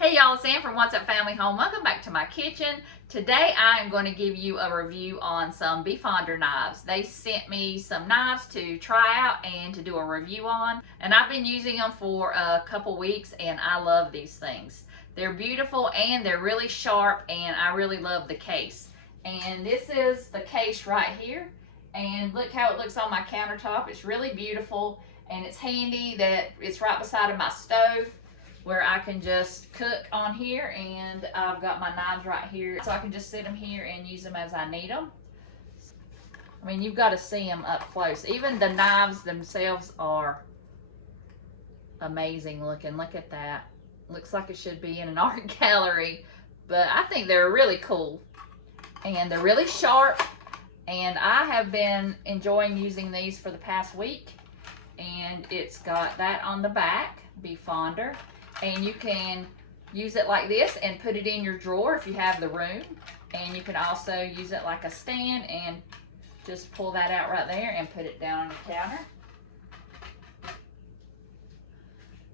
Hey y'all, it's Ann from What's Up Family Home. Welcome back to my kitchen. Today I am going to give you a review on some BFonder knives. They sent me some knives to try out and to do a review on. And I've been using them for a couple weeks and I love these things. They're beautiful and they're really sharp and I really love the case. And this is the case right here. And look how it looks on my countertop. It's really beautiful and it's handy that it's right beside of my stove, where I can just cook on here, and I've got my knives right here, so I can just sit them here and use them as I need them. I mean, you've got to see them up close. Even the knives themselves are amazing looking. Look at that. Looks like it should be in an art gallery, but I think they're really cool. And they're really sharp, and I have been enjoying using these for the past week. And it's got that on the back, BFonder. And you can use it like this and put it in your drawer if you have the room. And you can also use it like a stand and just pull that out right there and put it down on the counter.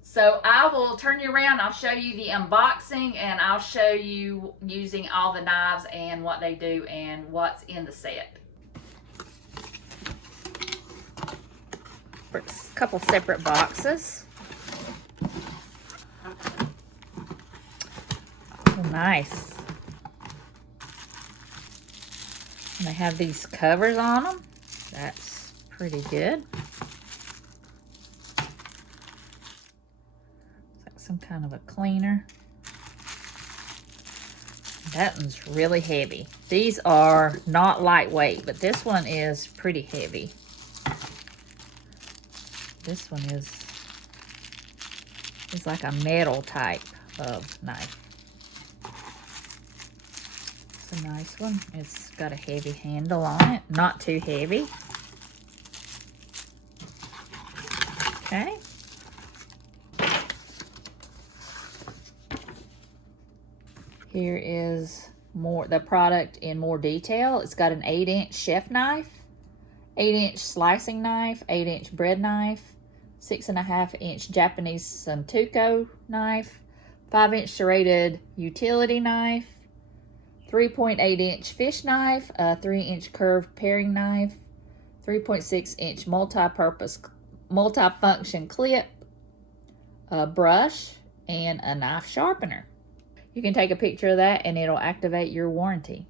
So I will turn you around, I'll show you the unboxing, and I'll show you using all the knives and what they do and what's in the set. For a couple separate boxes. Oh, nice. And they have these covers on them. That's pretty good. It's like some kind of a cleaner. That one's really heavy. These are not lightweight, but this one is pretty heavy. This one is like a metal type of knife. It's a nice one. It's got a heavy handle on it. Not too heavy. Okay. Here is the product in more detail. It's got an 8-inch chef knife, 8-inch slicing knife, 8-inch bread knife, 6.5-inch Japanese Santoku knife, 5-inch serrated utility knife, 3.8-inch fish knife, a 3-inch curved paring knife, 3.6-inch multi-function clip, a brush, and a knife sharpener. You can take a picture of that and it'll activate your warranty.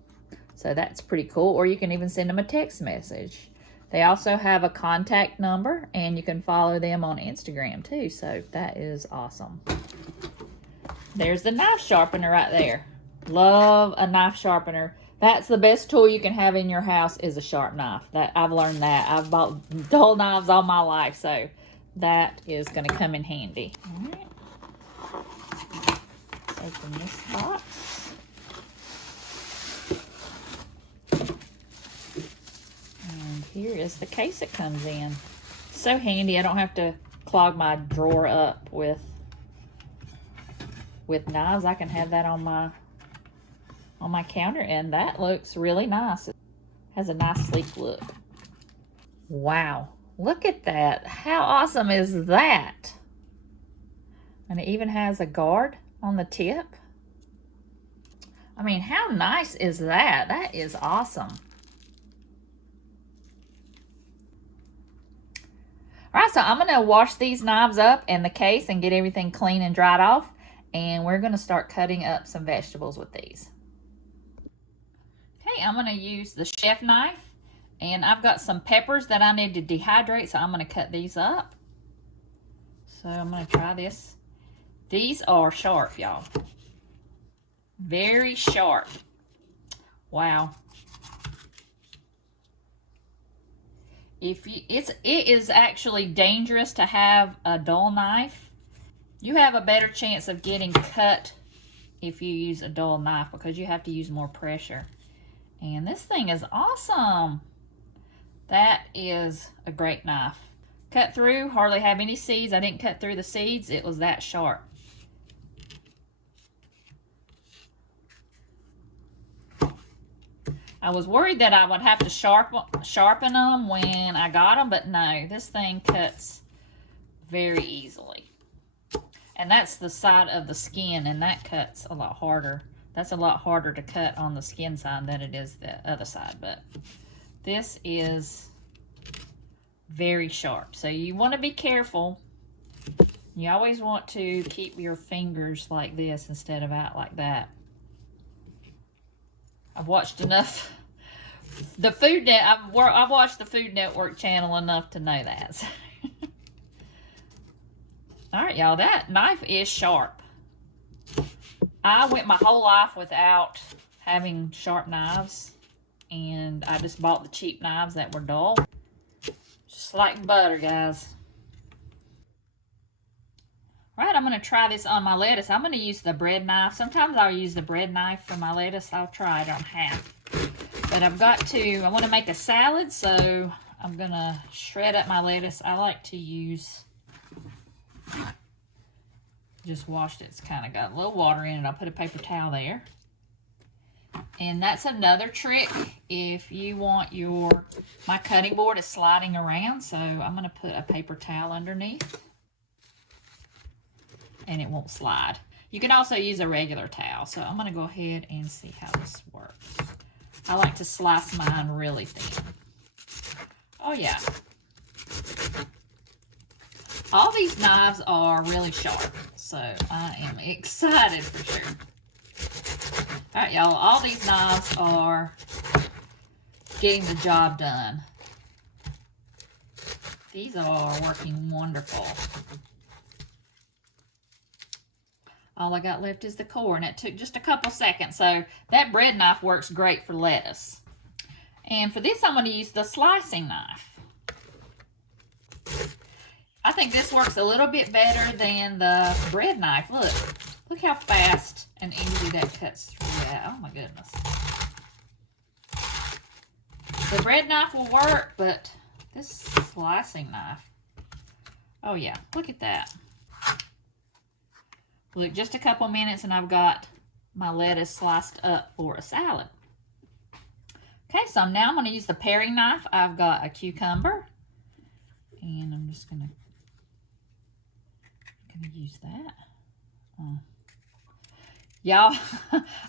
So that's pretty cool. Or you can even send them a text message. They also have a contact number and you can follow them on Instagram too. So that is awesome. There's the knife sharpener right there. Love a knife sharpener. That's the best tool you can have in your house, is a sharp knife. I've learned that. I've bought dull knives all my life, so that is going to come in handy. All right. Open this box. And here is the case it comes in. So handy. I don't have to clog my drawer up with knives. I can have that on my counter, and that looks really nice. It has a nice sleek look. Wow, look at that. How awesome is that? And it even has a guard on the tip. I mean, how nice is that? That is awesome. All right, so I'm gonna wash these knives up in the case and get everything clean and dried off, and we're gonna start cutting up some vegetables with these. Okay, I'm going to use the chef knife, and I've got some peppers that I need to dehydrate, so I'm going to cut these up. So I'm going to try this. These are sharp, y'all. Very sharp. Wow. It is actually dangerous to have a dull knife. You have a better chance of getting cut if you use a dull knife because you have to use more pressure. And this thing is awesome. That is a great knife. Cut through, hardly have any seeds. I didn't cut through the seeds. It was that sharp. I was worried that I would have to sharpen them when I got them, but no, this thing cuts very easily. And that's the side of the skin, and that cuts a lot harder. That's a lot harder to cut on the skin side than it is the other side, but this is very sharp. So you want to be careful. You always want to keep your fingers like this instead of out like that. I've watched enough. I've watched the Food Network channel enough to know that. All right, y'all, that knife is sharp. I went my whole life without having sharp knives, and I just bought the cheap knives that were dull. Just like butter, guys. All right, I'm going to try this on my lettuce. I'm going to use the bread knife. Sometimes I'll use the bread knife for my lettuce. I'll try it on half. But I want to make a salad, so I'm going to shred up my lettuce. I like to use, just washed it. It's kind of got a little water in it. I'll put a paper towel there. And that's another trick if you want my cutting board is sliding around, so I'm going to put a paper towel underneath. And it won't slide. You can also use a regular towel. So I'm going to go ahead and see how this works. I like to slice mine really thin. Oh yeah. All these knives are really sharp. So I am excited for sure. All right, y'all. All these knives are getting the job done. These are working wonderful. All I got left is the core, and it took just a couple seconds. So that bread knife works great for lettuce. And for this, I'm going to use the slicing knife. I think this works a little bit better than the bread knife. Look how fast and easy that cuts through that. Oh my goodness. The bread knife will work, but this slicing knife, oh yeah, look at that. Look, just a couple minutes and I've got my lettuce sliced up for a salad. Okay, so now I'm going to use the paring knife. I've got a cucumber, and I'm just going to use that. Y'all,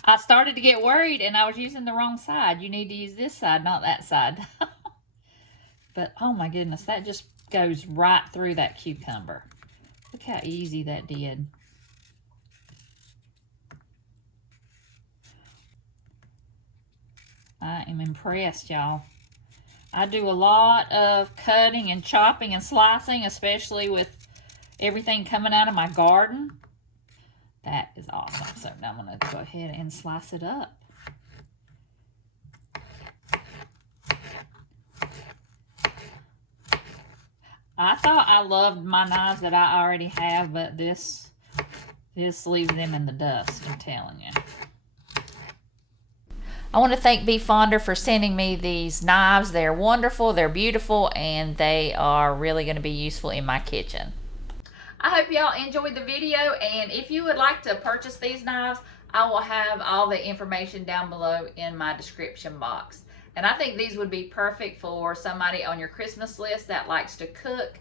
I started to get worried and I was using the wrong side. You need to use this side, not that side. But, oh my goodness, that just goes right through that cucumber. Look how easy that did. I am impressed, y'all. I do a lot of cutting and chopping and slicing, especially with everything coming out of my garden. That is awesome. So now I'm going to go ahead and slice it up. I thought I loved my knives that I already have, but this leaves them in the dust, I'm telling you. I want to thank BFonder for sending me these knives. They're wonderful, they're beautiful, and they are really going to be useful in my kitchen. I hope y'all enjoyed the video, and if you would like to purchase these knives, I will have all the information down below in my description box. And I think these would be perfect for somebody on your Christmas list that likes to cook.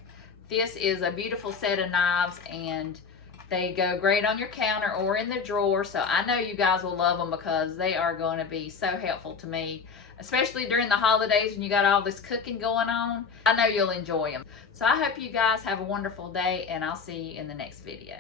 This is a beautiful set of knives, and they go great on your counter or in the drawer. So I know you guys will love them because they are going to be so helpful to me, especially during the holidays when you got all this cooking going on. I know you'll enjoy them. So I hope you guys have a wonderful day, and I'll see you in the next video.